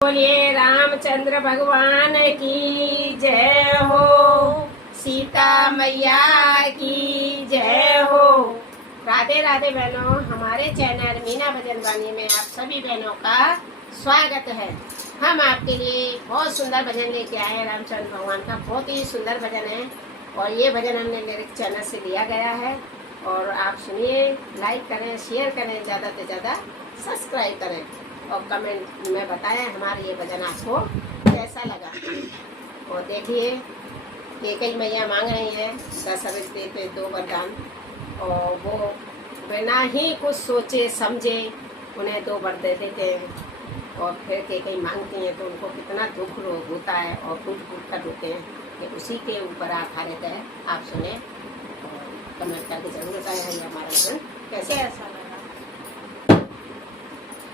बोलिए रामचंद्र भगवान की जय हो, सीता मैया की जय हो। राधे राधे बहनों, हमारे चैनल मीना भजन वाणी में आप सभी बहनों का स्वागत है। हम आपके लिए बहुत सुंदर भजन लेके आए हैं। रामचंद्र भगवान का बहुत ही सुंदर भजन है और ये भजन हमने मेरे चैनल से लिया गया है। और आप सुनिए, लाइक करें, शेयर करें, ज़्यादा से ज़्यादा सब्सक्राइब करें और कमेंट में बताएं हमारे ये भजन आपको कैसा लगा। और देखिए, कई मैया मांग रही हैं दशरथ देते 2 वरदान, और वो बिना ही कुछ सोचे समझे उन्हें 2 वर दे देते हैं। और फिर कई मांगती हैं तो उनको कितना दुख होता है और टूट फूट कर रोते हैं कि उसी के ऊपर आधारित है। आप सुने और कमेंट करके जरूर बताएं ये हमारा भजन कैसे ऐसा लगा।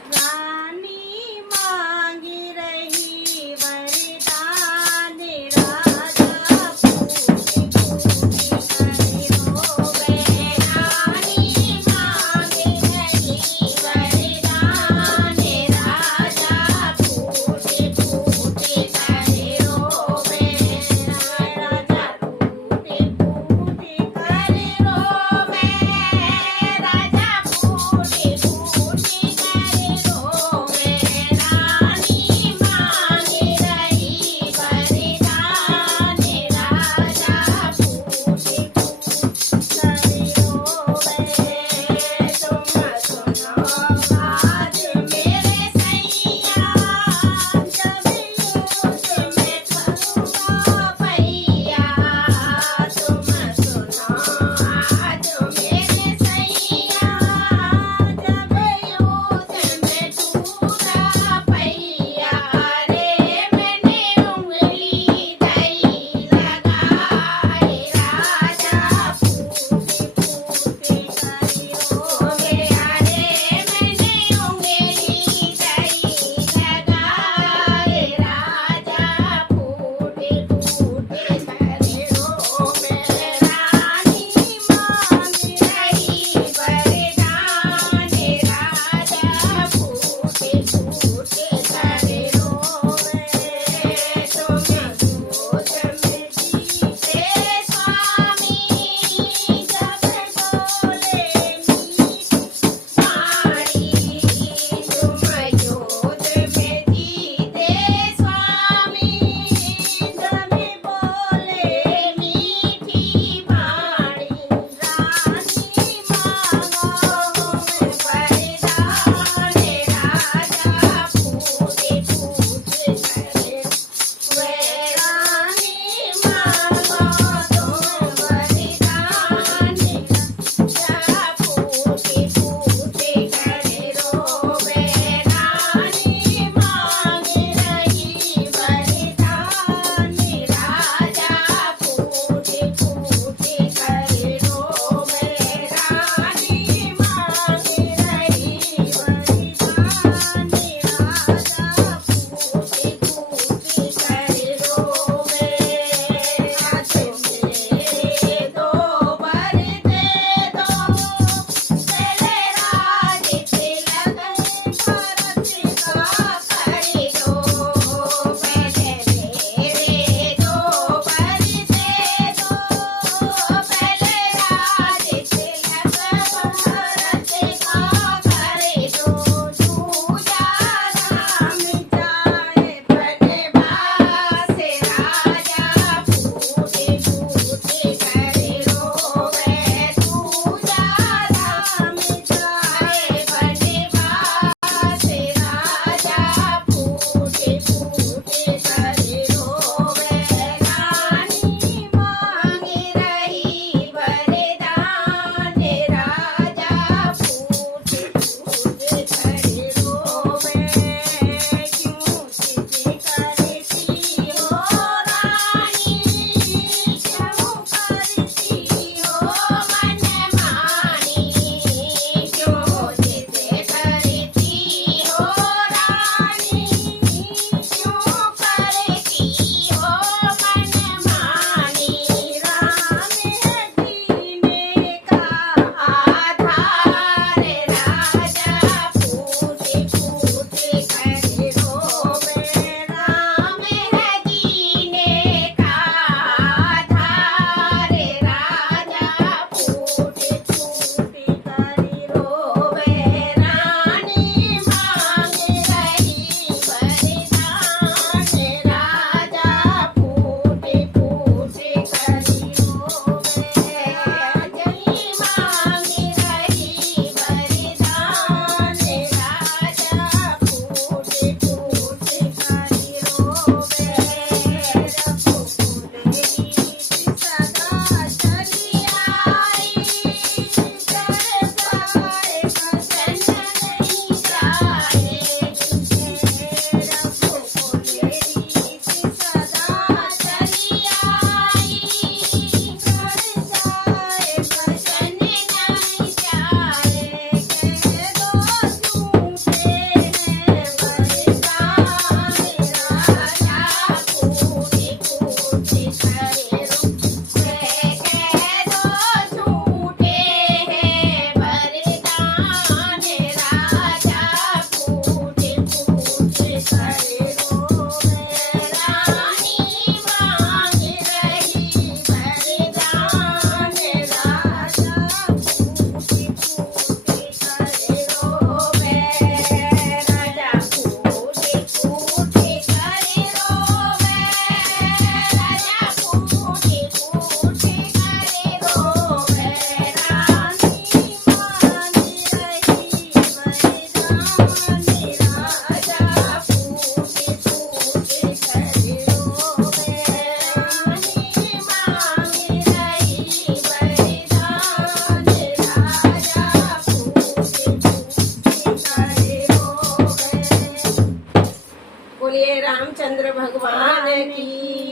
रानी मांगी रही वरदान, राजा फूटी फूटी करे रोवे। रानी मांगी रही वरदान, राजा फूटी फूटी करे रोवे। राजा फूटी फूटी करे रोवे। राजा बोलिए रामचंद्र भगवान की